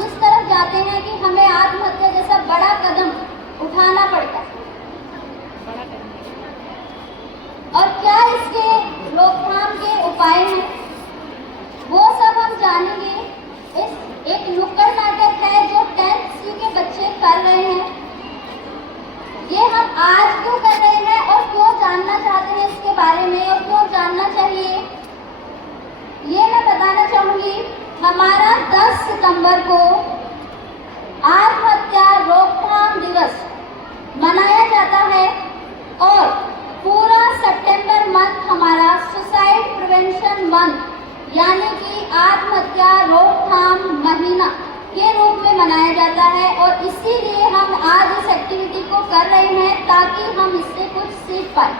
इस तरफ जाते हैं कि हमें आत्महत्या जैसा बड़ा कदम उठाना पड़ता है। और क्या इसके रोकथाम के उपाय हैं, वो सब हम जानेंगे। इस एक नुक्कड़ नाटक है जो 10th C के बच्चे कर रहे हैं। ये हम आज क्यों कर रहे हैं और क्यों जानना चाहते हैं इसके बारे में और क्यों जानना चाहिए, ये मैं बताना चाहूंगी। हमारा 10 सितंबर को आत्महत्या रोकथाम दिवस मनाया जाता है और पूरा सितंबर मंथ हमारा सुसाइड प्रिवेंशन मंथ यानी कि आत्महत्या रोकथाम महीना के रूप में मनाया जाता है। और इसीलिए हम आज इस एक्टिविटी को कर रहे हैं ताकि हम इससे कुछ सीख पाए।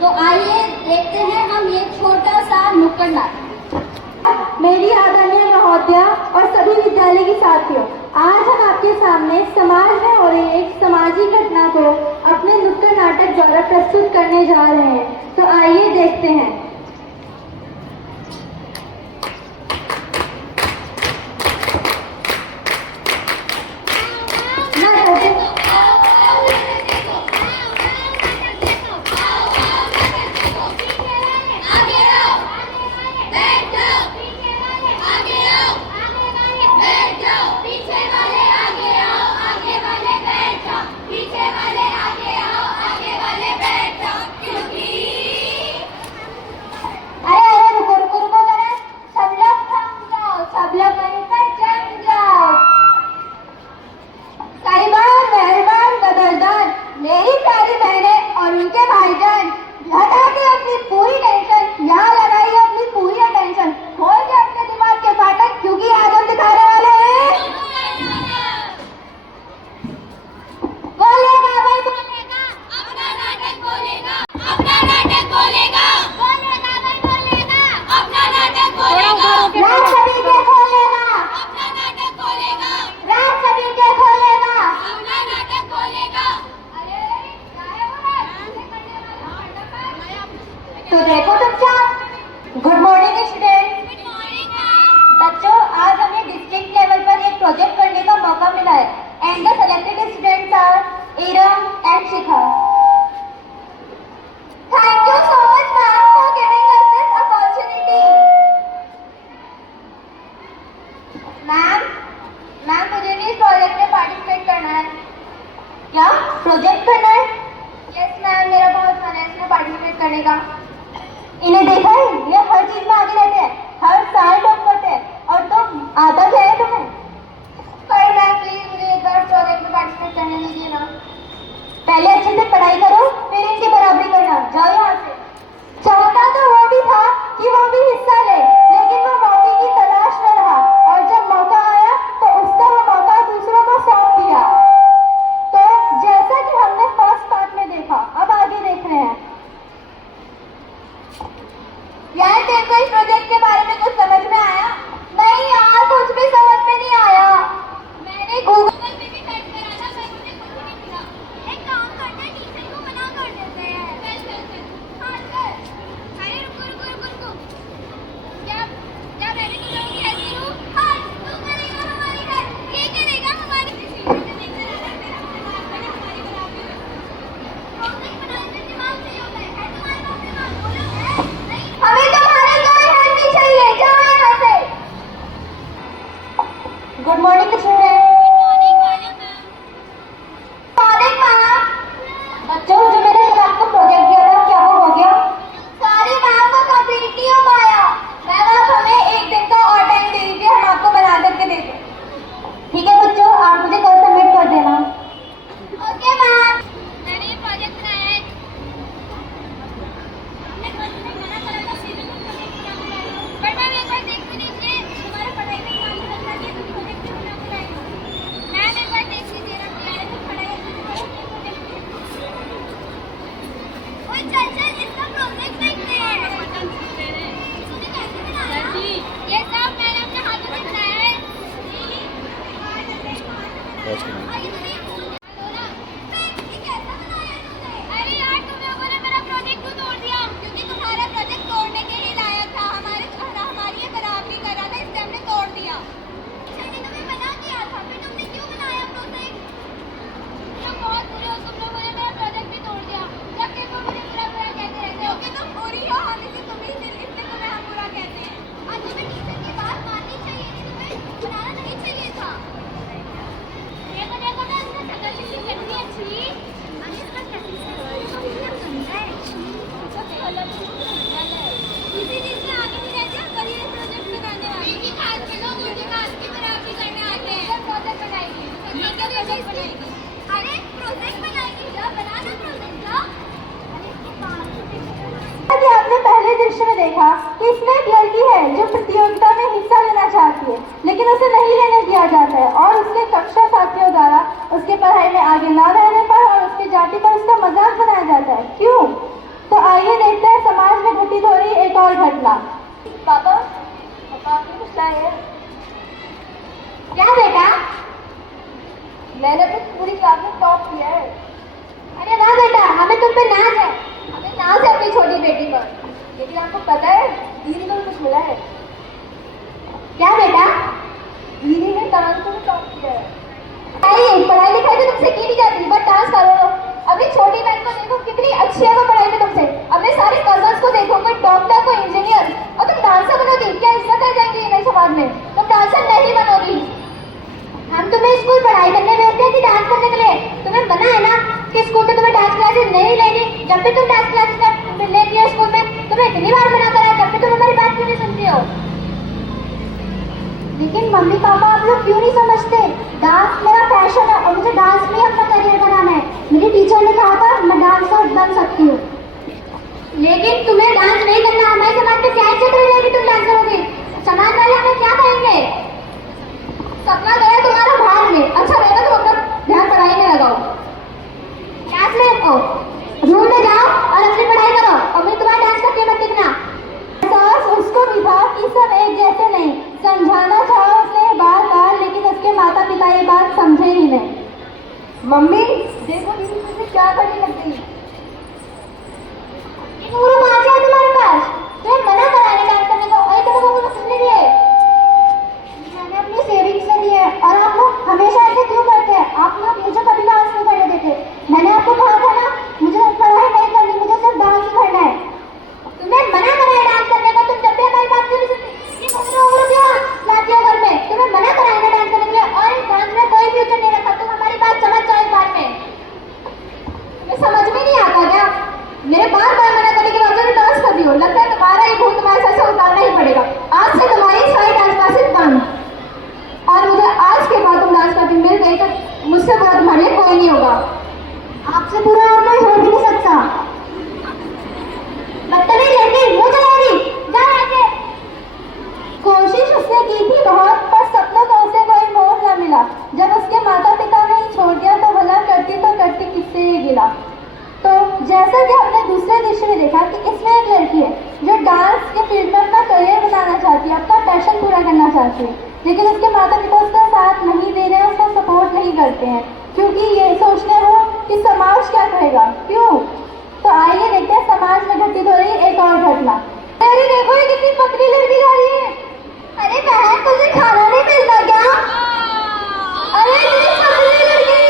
तो आइए देखते हैं हम ये छोटा सा नुक्कड़ नाटक। मेरी आदरणीय महोदया और सभी विद्यालय की साथियों, आज हम आपके सामने समाज में हो रही एक सामाजिक घटना को अपने नुक्कड़ नाटक द्वारा प्रस्तुत करने जा रहे हैं। तो आइए देखते हैं। तो देखो बच्चा, गुड मॉर्निंग स्टूडेंट। बच्चों, आज हमें डिस्ट्रिक्ट लेवल पर एक प्रोजेक्ट करने का मौका मिला है and the selected students are Iram and Shikha. Thank you so much ma'am for giving us this opportunity. Ma'am मुझे भी इस प्रोजेक्ट में पार्टिसिपेट करना है। क्या प्रोजेक्ट करना है? यस मैम, मेरा बहुत मन है इसमें पार्टिसिपेट करने का। इन्हें देखा है, ये हर चीज में आगे रहते हैं, हर साल टॉप करते हैं और तुम आता क्या है तुम्हें? सॉरी मैम, प्लीज मुझे एक बार प्रोजेक्ट में पार्टिसिपेट करने दीजिए ना। पहले अच्छे से पढ़ाई करो, फिर इनकी बराबरी करना। जाओ यहाँ से। चाहता तो वो भी था कि वो भी हिस्सा ले, लेकिन वो मौके की तलाश में रहा और जब मौका आया तो उसका वो मौका दूसरों को सौंप दिया। तो जैसा कि हमने फर्स्ट पार्ट में देखा, अब आगे देख रहे हैं। यार तेरे को इस प्रोजेक्ट के बारे में कुछ समझ में आया? नहीं यार, कुछ भी समझ में नहीं आया। मैंने गूगल पे भी सर्च करा था पर मुझे कुछ नहीं मिला। एक काम करते हैं, टीचर को मना कर देते हैं। हाँ चल। अरे रुको। क्या मैं भी तुम लोगों की ऐसी हूँ? हाँ, तू करेगा हमारी हेल्प, ये करेगा हमारी। हमें तुम्हारी कोई हेल्प नहीं चाहिए, जाओ यहाँ से। Good morning student. Morning ma'am. बच्चों, जो मैंने कल आपको प्रोजेक्ट दिया था, क्या वो हो गया? सॉरी मैम, वो कंप्लीट नहीं हो पाया। मैम आप हमें एक दिन का और टाइम दे दीजिए, हम आपको बना करके देते। ठीक है बच्चों, आप मुझे कल सबमिट कर देना। Okay ma'am. मैंने ये प्रोजेक्ट बनाया है। पर मैम एक बार देख लीजिए, हमारे पढ़ाई में काम करना है तो प्रोजेक्ट बना के लाएंगे। मैम एक बार देख लीजिए ना, यार तो पढ़ाई ओए चल इसका प्रोजेक्ट देखते हैं। इसने कैसे बनाया? ये सब मैंने अपने हाथों से बनाया है। अरे यार, तुम लोगों ने मेरा प्रोजेक्ट क्यों तोड़ दिया? क्योंकि तुम्हारा प्रोजेक्ट तोड़ने के ही लायक था। हमारी ये बराबरी कर रहा था, इसलिए हमने तोड़ दिया। तुम्हें मना किया उसे नहीं लेने दिया जाता है और उसके कक्षा साथियों द्वारा उसके पढ़ाई में आगे ना रहने पर और उसकी जाति पर उसका मजाक बनाया जाता है। क्यों? तो आइए देखते हैं समाज में घटित हो रही एक और घटना। पापा आपने कुछ लाए हैं? क्या बेटा? मैंने तो पूरी क्लास में टॉप किया है। अरे वाह बेटा, हमें तुम पे नाज है। हमें नाज है अपनी छोटी बेटी पर, लेकिन आपको पता है दीदी को भी कुछ मिला है। क्या बेटा? दीदी ने डांस में टॉप किया है। पढ़ाई लिखाई तो तुमसे की नहीं जाती, बस डांस करो। अभी छोटी बहन को देखो कितनी अच्छी है वो पढ़ाई में तुमसे। अपने सारे कजन्स को देखो, कोई डॉक्टर कोई इंजीनियर, और तुम डांसर बनोगी। क्या इज्जत है जाएंगी नई समाज में? तुम डांसर नहीं बनोगी। हम तुम्हें स्कूल पढ़ाई करने भेजते हैं कि डांस करने के लिए? तुम्हें मना है ना कि स्कूल में तुम्हें डांस क्लासेस नहीं लेनी। जब भी तुम डांस क्लासेस लेती हो स्कूल में, तुम्हें इतनी बार मना करा, जब भी तुम हमारी बात क्यों नहीं सुनती हो? लेकिन मम्मी पापा आप लोग क्यों नहीं समझते? डांस मेरा पैशन है और मुझे डांस में अपना करियर बनाना है। मेरी टीचर ने कहा था मैं डांसर बन सकती हूँ। लेकिन तुम्हें डांस नहीं करना, हमारे समाज में क्या इज्जत रहेगी? तुम डांस करोगे, समाज वाले हमें क्या कहेंगे? सपना गया तुम्हारा भाग में। अच्छा रहेगा तुम अपना ध्यान पढ़ाई में लगाओ। क्लास में रूम में जाओ और अपनी पढ़ाई करो और मैं तुम्हारा डांस करके मत दिखना। एहसास उसको भी था कि सब एक जैसे नहीं। समझाना चाहा उसने बार बार, लेकिन उसके माता पिता ये बात समझे ही नहीं। मम्मी देखो दीदी मुझे क्या करने लग गई। तुम्हारे पास तुम्हें मना करा है डांस करने को, और तुम लोगों को सुनने दिए। मैंने अपनी सेविंग से दिए और आप लोग हमेशा ऐसे क्यों करते हैं? आप लोग मुझे कभी डांस नहीं करने देते। मैंने आपको कहा था ना मुझे पढ़ाई नहीं करनी, मुझे सिर्फ डांस ही करना है। तुम्हें मना करा है डांस करने को, तुम जब भी हमारी बात क्यों नहीं सुनती? लाती हो घर में, तुम्हें मना करा है डांस करने के लिए, और इस डांस में कोई फ्यूचर नहीं रखा। तुम हमारी बात समझ जाओ इस बात में। तुम्हें समझ में नहीं आता क्या? मेरे बार बार मना करने के बावजूद भी डांस कर रही हो। लगता है तुम्हारा ही भूत तुम्हारे सर से उतारना ही पड़ेगा। आज से तुम्हारी सारी डांस क्लासेस बंद, और मुझे आज के बाद तुम डांस करती मिल गई तो मुझसे बुरा तुम्हारे लिए कोई नहीं होगा। आपसे बुरा और कोई हो भी नहीं सकता। बदतमीज लड़की, मुंह चला रही, जा ऐसे। कोशिश उसने की थी बहुत, पर सपनों का उसे कोई मोड़ न मिला। जब उसके माता पिता ने ही छोड़ दिया तो भला करती तो करती किससे ये गिला। तो जैसा कि हमने दूसरे दृश्य में देखा कि इसमें एक लड़की है जो डांस के फील्ड में अपना करियर बनाना चाहती है, अपना पैशन पूरा करना चाहती है, लेकिन उसके माता पिता उसका साथ नहीं दे रहे हैं, उसका सपोर्ट नहीं करते हैं, क्योंकि ये सोचते हैं वो कि समाज क्या कहेगा। क्यों? तो आइए देखते हैं समाज में घटित हो रही एक और घटना। अरे देखो ये कितनी पतली लड़की जा रही है। अरे बहन तुझे खाना नहीं मिलता क्या? अरे इतनी पतली लड़की।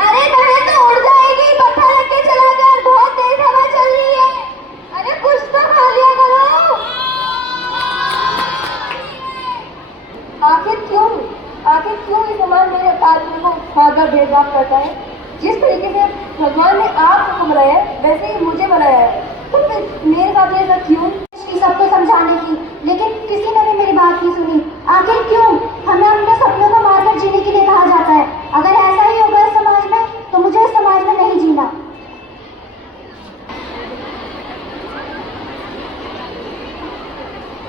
अरे बहन तो उड़ जाएगी, पत्थर रख के चला गया, बहुत तेज हवा चल रही है। अरे कुछ तो खा लिया करो। आखिर क्यों ये समाज मेरे आदमी को खाकर भेदभाव करता है? जिस तरीके से भगवान ने आपको बनाया है वैसे ही मुझे बनाया है, तो मेरे साथ ऐसा क्यों? सबको समझाने की, लेकिन किसी ने भी मेरी बात नहीं सुनी। आखिर क्यों? हमें अपने सपनों को मारकर जीने के लिए कहा जाता है। अगर ऐसा ही होगा इस समाज में तो मुझे इस समाज में नहीं जीना।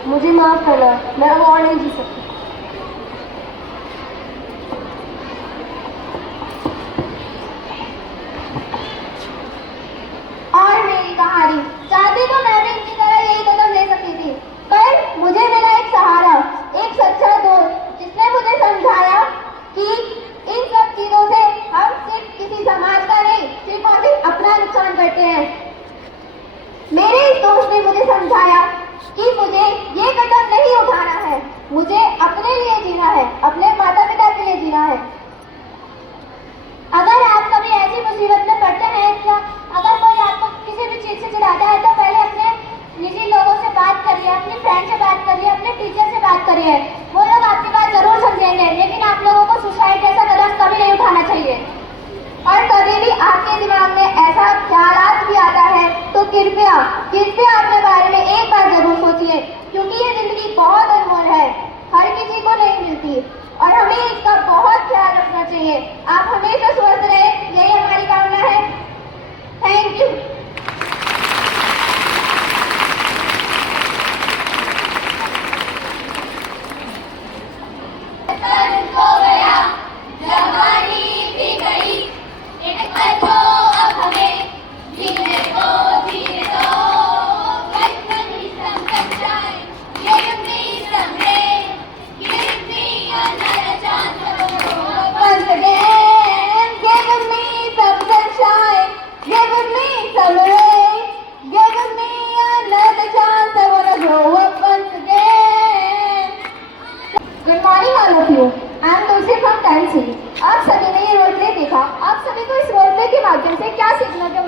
मुझे माफ करना, मैं अब और नहीं जी सकती। और मेरी कहानी चाहती तो मैं भी इनकी तरह यही कदम ले सकती थी, पर मुझे मिला एक सहारा, एक सच्चा दोस्त, जिसने मुझे समझाया कि इन सब चीजों से हम सिर्फ किसी समाज का नहीं, सिर्फ और सिर्फ अपना नुकसान करते हैं। मेरे इस दोस्त ने मुझे समझाया कि मुझे ये कदम नहीं उठाना है, मुझे अपने लिए जीना है, अपने माता पिता के लिए जीना है। अगर आप कभी ऐसी मुसीबत में पड़ते हैं या अगर कोई आपको किसी भी चीज से चिढ़ाता है तो पहले अपने निजी लोगों से बात करिए, अपनी फ्रेंड से बात करिए, अपने टीचर से बात करिए। वो लोग आपकी बात जरूर समझेंगे, लेकिन आप लोगों को सुसाइड जैसा कदम कभी नहीं उठाना चाहिए। और कभी भी आपके दिमाग में ऐसा ख्यालात भी आता है तो कृपया कृपया अपने बारे में एक बार जरूर सोचिए, क्योंकि ये जिंदगी बहुत अनमोल है, हर किसी को नहीं मिलती, और हमें इसका बहुत ख्याल रखना चाहिए। आप हमेशा स्वस्थ रहे, यही हमारी कामना है। Thank you.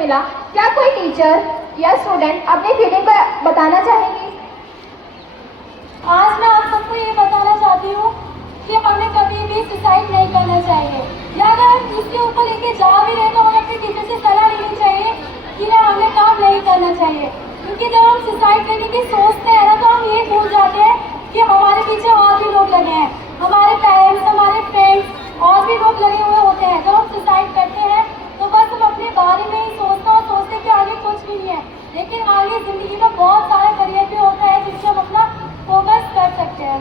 मिला, क्या कोई टीचर या स्टूडेंट अपनी फीलिंग को बताना चाहेंगी? आज मैं आप सबको ये बताना चाहती हूँ कि हमें कभी भी सुसाइड नहीं करना चाहिए, या अगर हम इसके ऊपर लेके जा भी रहे तो हमें अपने टीचर से सलाह लेनी चाहिए कि ना हमें काम नहीं करना चाहिए। क्योंकि जब हम सुसाइड करने की सोचते हैं ना, तो हम ये भूल जाते हैं कि हमारे पीछे और भी लोग लगे हैं, हमारे पेरेंट्स, हमारे फ्रेंड्स और भी लोग लगे हुए होते हैं। जब हम सुसाइड करते हैं तो बस हम अपने बारे में ही सोचते कि आगे कुछ भी नहीं है, लेकिन आगे ज़िंदगी में बहुत सारा करियर भी होता है जिससे हम अपना फोकस कर सकते हैं।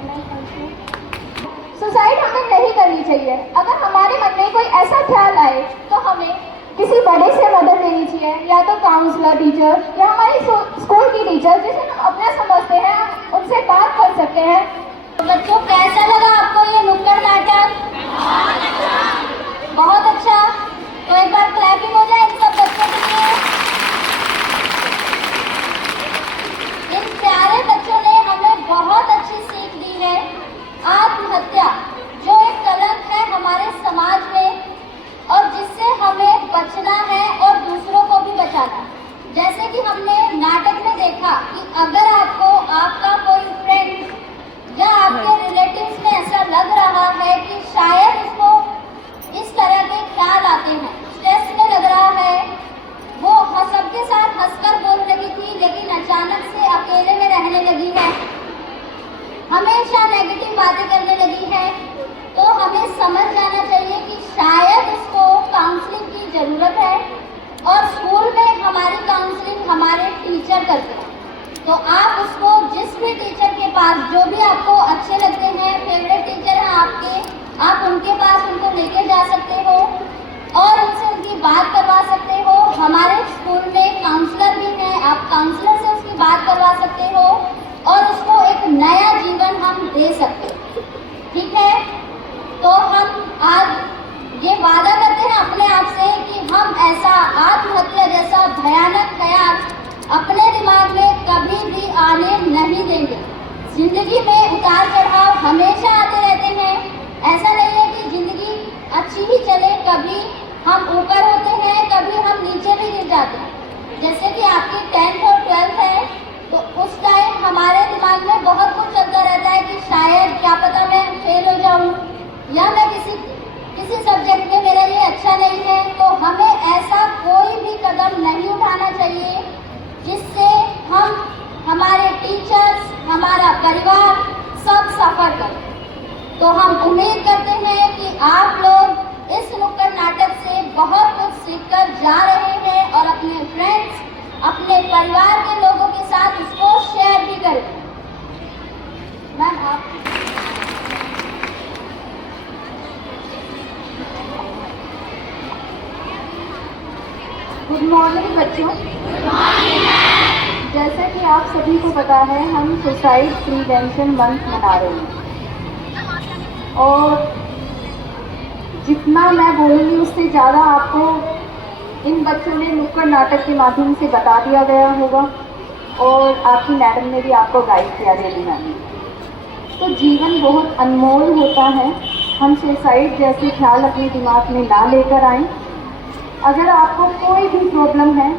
सुसाइड हमें नहीं करनी चाहिए। अगर हमारे मन में कोई ऐसा ख्याल आए तो हमें किसी बड़े से मदद लेनी चाहिए, या तो काउंसलर, टीचर या हमारी स्कूल की टीचर जिसे हम अपना समझते हैं, उनसे बात कर सकते हैं। तो बच्चों, कैसा लगा आपको ये नुक्कड़ नाटक? बहुत अच्छा। तो एक बार क्लैपिंग हो जाए इन सब बच्चों के लिए। इन प्यारे बच्चों ने हमें बहुत अच्छी सीख दी है। आत्महत्या जो एक कलंक है हमारे समाज में, और जिससे हमें बचना है और दूसरों को भी बचाना है। जैसे कि हमने नाटक में देखा कि अगर आपको आपका कोई फ्रेंड या आपके रिलेटिव्स में ऐसा लग रहा है कि शायद उसको इस तरह के ख्याल आते हैं, स्ट्रेस में लग रहा है, वो सबके साथ हंसकर बोल रही थी लेकिन अचानक से अकेले में रहने लगी है, हमेशा नेगेटिव बातें करने लगी है, तो हमें समझ जाना चाहिए कि शायद उसको काउंसलिंग की ज़रूरत है। और स्कूल में हमारी काउंसलिंग हमारे टीचर करते हैं, तो आप उसको जिस भी टीचर के पास, जो भी आपको अच्छे लगते हैं, फेवरेट टीचर हैं आपके, आप उनके पास उनको लेके जा सकते हो और उनसे उनकी बात करवा सकते हो। हमारे स्कूल में काउंसलर भी हैं, आप काउंसलर से उसकी बात करवा सकते हो और उसको एक नया जीवन हम दे सकते हैं। ठीक है, तो हम आज ये वादा करते हैं अपने आप से कि हम ऐसा आत्महत्या जैसा भयानक ख्याल अपने दिमाग में कभी भी आने नहीं देंगे। जिंदगी में उतार चढ़ाव हमेशा आते रहते हैं, ऐसा नहीं है कि जिंदगी अच्छी ही चले, कभी हम ऊपर होते हैं, कभी हम नीचे भी गिर जाते हैं। जैसे कि आपकी 10th और 12th है, तो उस टाइम हमारे दिमाग में बहुत कुछ चलता रहता है कि शायद क्या पता मैं फेल हो जाऊं, या मैं किसी सब्जेक्ट में मेरा ये अच्छा नहीं है। तो हमें ऐसा कोई भी कदम नहीं उठाना चाहिए जिससे हम, हमारे टीचर्स, हमारा परिवार सब सफ़र करें। तो हम उम्मीद करते हैं कि आप लोग इस नुक्कड़ नाटक से बहुत कुछ सीखकर जा रहे हैं और अपने फ्रेंड्स, अपने परिवार के लोगों के साथ इसको शेयर भी करें। मैम, आप गुड मॉर्निंग बच्चों। जैसा कि आप सभी को पता है, हम सुसाइड प्रिवेंशन मंथ मना रहे हैं और जितना मैं बोलूँगी उससे ज़्यादा आपको इन बच्चों ने नुक्कड़ नाटक के माध्यम से बता दिया गया होगा और आपकी मैडम ने भी आपको गाइड किया डेली मैम। तो जीवन बहुत अनमोल होता है, हम सुसाइड जैसे ख्याल अपने दिमाग में ना लेकर आएँ। अगर आपको कोई भी प्रॉब्लम है,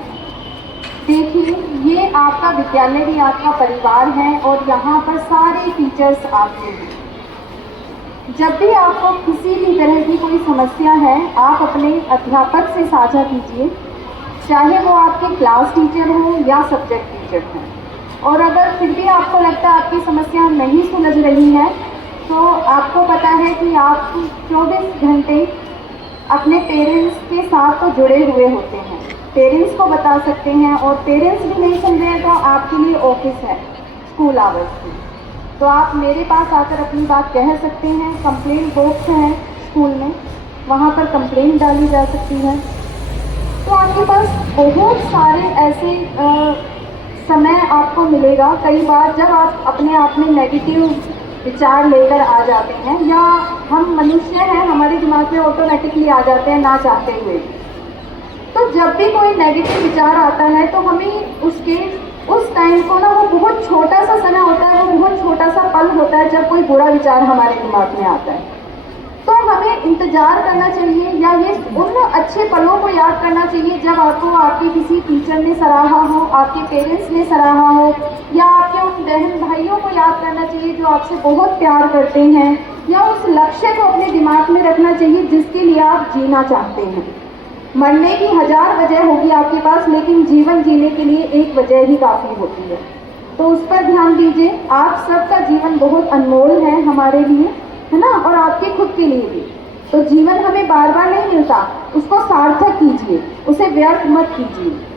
देखिए ये आपका विद्यालय भी आपका परिवार है और यहाँ पर सारे टीचर्स आपके हैं। जब भी आपको किसी भी तरह की कोई समस्या है, आप अपने अध्यापक से साझा कीजिए, चाहे वो आपके क्लास टीचर हो या सब्जेक्ट टीचर हैं। और अगर फिर भी आपको लगता है आपकी समस्या नहीं सुलझ रही है, तो आपको पता है कि आप 24 घंटे अपने पेरेंट्स के साथ तो जुड़े हुए होते हैं, पेरेंट्स को बता सकते हैं। और पेरेंट्स भी नहीं सुन रहे हैं तो आपके लिए ऑफिस है स्कूल आवर्स में, तो आप मेरे पास आकर अपनी बात कह सकते हैं। कंप्लेंट बॉक्स है स्कूल में, वहाँ पर कंप्लेंट डाली जा सकती है। तो आपके पास बहुत सारे ऐसे समय आपको मिलेगा। कई बार जब आप अपने आप में नेगेटिव विचार लेकर आ जाते हैं, या हम मनुष्य हैं, हमारे दिमाग में ऑटोमेटिकली आ जाते हैं ना चाहते हुए, तो जब भी कोई नेगेटिव विचार आता है तो हमें उस टाइम को ना, वो बहुत छोटा सा समय होता है, वो बहुत छोटा सा पल होता है जब कोई बुरा विचार हमारे दिमाग में आता है। तो हमें इंतजार करना चाहिए या ये उन अच्छे पलों को याद करना चाहिए जब आपको आपके किसी टीचर ने सराहा हो, आपके पेरेंट्स ने सराहा हो, या आपके उन बहन भाइयों को याद करना चाहिए जो आपसे बहुत प्यार करते हैं, या उस लक्ष्य को अपने दिमाग में रखना चाहिए जिसके लिए आप जीना चाहते हैं। मरने की 1000 वजह होगी आपके पास, लेकिन जीवन जीने के लिए एक वजह ही काफ़ी होती है। तो उस पर ध्यान दीजिए। आप सबका जीवन बहुत अनमोल है हमारे लिए, है ना, और आपके खुद के लिए भी। तो जीवन हमें बार बार नहीं मिलता, उसको सार्थक कीजिए, उसे व्यर्थ मत कीजिए।